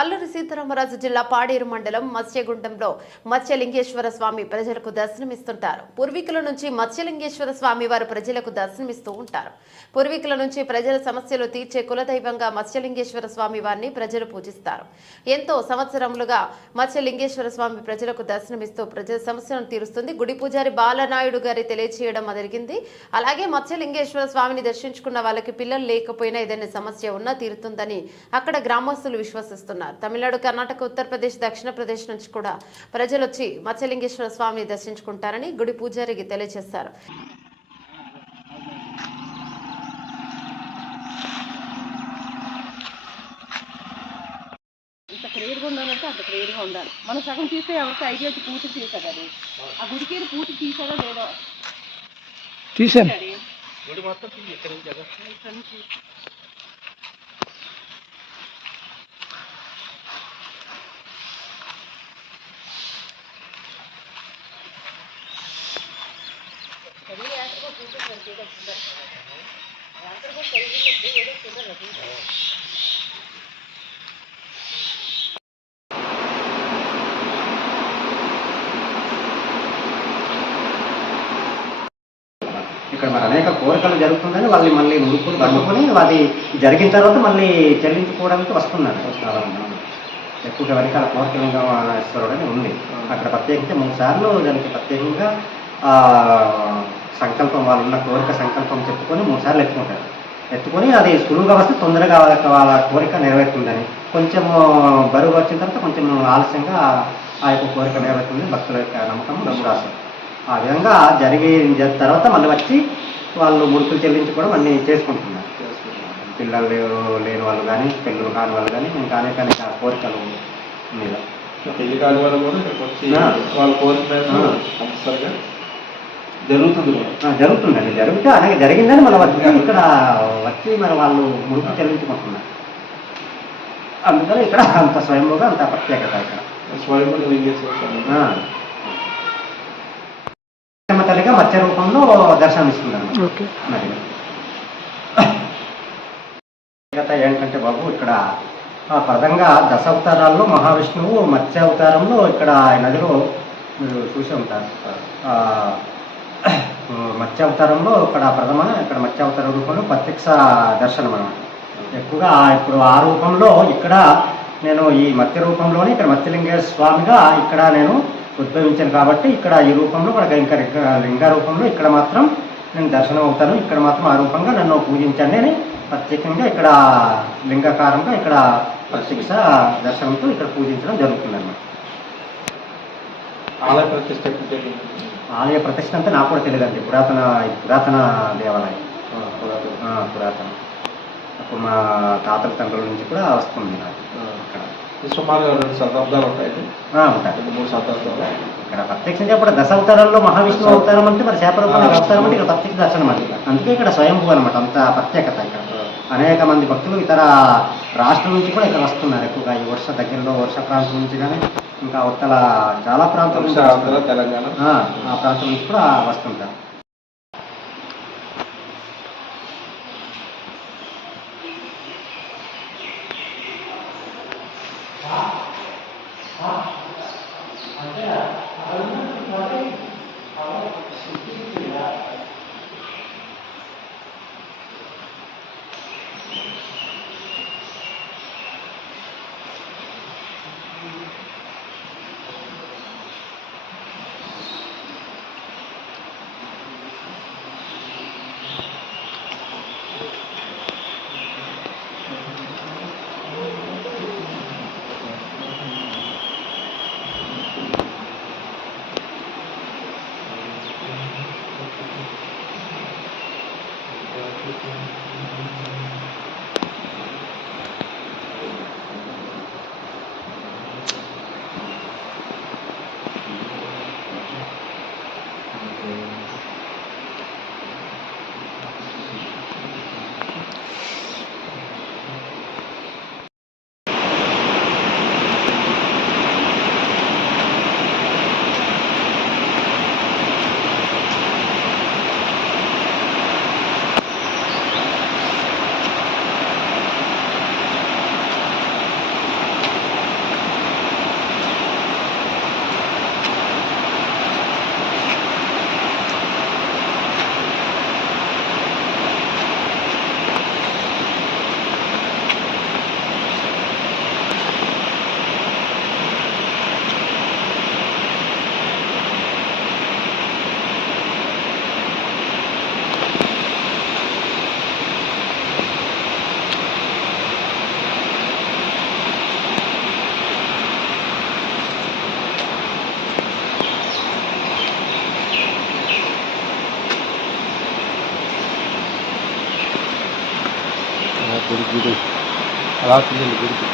అల్లూరి సీతారామరాజు జిల్లా పాడేరు మండలం మత్స్యగుండంలో మత్స్యలింగేశ్వర స్వామి ప్రజలకు దర్శనమిస్తుంటారు. పూర్వీకుల నుంచి మత్స్యలింగేశ్వర స్వామి వారు ప్రజలకు దర్శనమిస్తూ ఉంటారు. పూర్వీకుల నుంచి ప్రజల సమస్యలు తీర్చే కులదైవంగా మత్స్యలింగేశ్వర స్వామి వారిని ప్రజలు పూజిస్తారు. ఎంతో సంవత్సరములుగా మత్స్యలింగేశ్వర స్వామి ప్రజలకు దర్శనమిస్తూ ప్రజల సమస్యలను తీరుస్తుంది. గుడి పూజారి బాలనాయుడు గారి తెలియచేయడం జరిగింది. అలాగే మత్స్యలింగేశ్వర స్వామిని దర్శించుకున్న వాళ్ళకి పిల్లలు లేకపోయినా ఏదైనా సమస్య ఉన్నా తీరుతుందని అక్కడ గ్రామస్తులు విశ్వసిస్తున్నారు. తమిళనాడు, కర్ణాటక, ఉత్తరప్రదేశ్, దక్షిణ ప్రదేశ్ నుంచి కూడా ప్రజలు వచ్చి మత్స్యలింగేశ్వర స్వామిని దర్శించుకుంటారని గుడి పూజారికి తెలియజేశారు. ఇంత క్లియర్గా ఉండాలంటే అంత క్లియర్గా ఉండాలి. మనం సగం తీస్తే ఎవరికి ఐడియా వచ్చి పూర్తి తీసాడు. అది ఆ గుడికి పూర్తి తీసాడో లేదో తీసాను. గుడి మొత్తం ఇక్కడ నుంచి ఇక్కడ మరి అనేక కోరికలు జరుగుతుందని వాళ్ళు మళ్ళీ ముడుపులు కట్టుకొని అది జరిగిన తర్వాత మళ్ళీ చెల్లించుకోవడానికి వస్తున్నారు. చాలా మంది ఎక్కువగా వెనకాల కోరికలింగేశ్వరుడు అని ఉంది. అక్కడ ప్రత్యేకించి 3 సార్లు దానికి ప్రత్యేకంగా సంకల్పం, వాళ్ళు ఉన్న కోరిక సంకల్పం చెప్పుకొని 3 సార్లు ఎత్తుకొని అది సులువుగా వస్తే తొందరగా వాళ్ళ కోరిక నెరవేరుతుందని, కొంచెం బరువు వచ్చిన తర్వాత కొంచెం ఆలస్యంగా ఆ యొక్క కోరిక నెరవేరుతుందని భక్తుల యొక్క నమ్మకం, విశ్వాసం. ఆ విధంగా జరిగిన తర్వాత మళ్ళీ వచ్చి వాళ్ళు ముడుపులు చెల్లించుకోవడం అన్నీ చేసుకుంటున్నారు. పిల్లలు లేని వాళ్ళు కానీ, పెళ్ళిళ్ళు కాని వాళ్ళు కానీ, ఇంకా అనేక కోరికలు మీద పెళ్లి కాని వాళ్ళు కూడా ఇక్కడికి వచ్చి వాళ్ళ కోరిక జరుగుతుందండి. జరిగితే అలాగే జరిగిందని మన వచ్చి ఇక్కడ వచ్చి మరి వాళ్ళు ముడుపు చెల్లించుకుంటున్నారు. అందుకని ఇక్కడ అంత స్వయంగా అంత ప్రత్యేకత ఇక్కడ తల్లిగా మత్స్య రూపంలో దర్శనమిస్తున్నారు. మరి ఏంటంటే బాబు, ఇక్కడ ప్రధానంగా దశావతారాల్లో మహావిష్ణువు మత్స్య అవతారంలో ఇక్కడ నదిలో మీరు చూసే ఉంటారు. మత్స్య అవతారంలో ఇక్కడ ఇక్కడ మత్స్య అవతార రూపంలో ప్రత్యక్ష దర్శనం అన్నమాట. ఎక్కువగా ఇప్పుడు ఆ రూపంలో ఇక్కడ నేను ఈ మత్స్య రూపంలోనే ఇక్కడ మత్స్యలింగేశ్వర స్వామిగా ఇక్కడ నేను ఉద్భవించాను కాబట్టి ఇక్కడ ఈ రూపంలో ఇంకా లింగ రూపంలో ఇక్కడ మాత్రం నేను దర్శనం అవుతాను. ఇక్కడ మాత్రం ఆ రూపంగా నన్ను పూజించండి అని ప్రత్యేకంగా ఇక్కడ లింగాకారంగా ఇక్కడ ప్రత్యక్ష దర్శనంతో ఇక్కడ పూజించడం జరుగుతుంది అన్నమాట. ఆలయ ప్రతిష్ట అంటే నాకు కూడా తెలియదండి. పురాతన దేవాలయం, పురాతన. అప్పుడు మా తాతల తండ్రుల నుంచి కూడా వస్తుంది నాకు. ఇక్కడ సుమారుగా 2 శతాబ్దాలు ఉంటాయి. ఉంటాయి 3 శతాబ్దాలు. ఇక్కడ ప్రత్యక్షంగా ఇప్పుడు దశావతారాల్లో మహావిష్ణువు అవతారం అంటే మరి చేప రూపంలో అవతారం అంటే ఇక్కడ ప్రత్యక్ష దర్శనం అంటే అందుకే ఇక్కడ స్వయంభూ అనమాట. అంత ప్రత్యేకత ఇక్కడ. అనేక మంది భక్తులు ఇతర రాష్ట్రం నుంచి కూడా ఇక్కడ వస్తున్నారు. ఎక్కువగా ఈ దగ్గరలో వర్ష ప్రాంతం నుంచి కానీ ఇంకా ఉత్తర చాలా ప్రాంతాల నుంచి, తెలంగాణ ఆ ప్రాంతం నుంచి కూడా వస్తుంటారు. రాత్రి గుడికి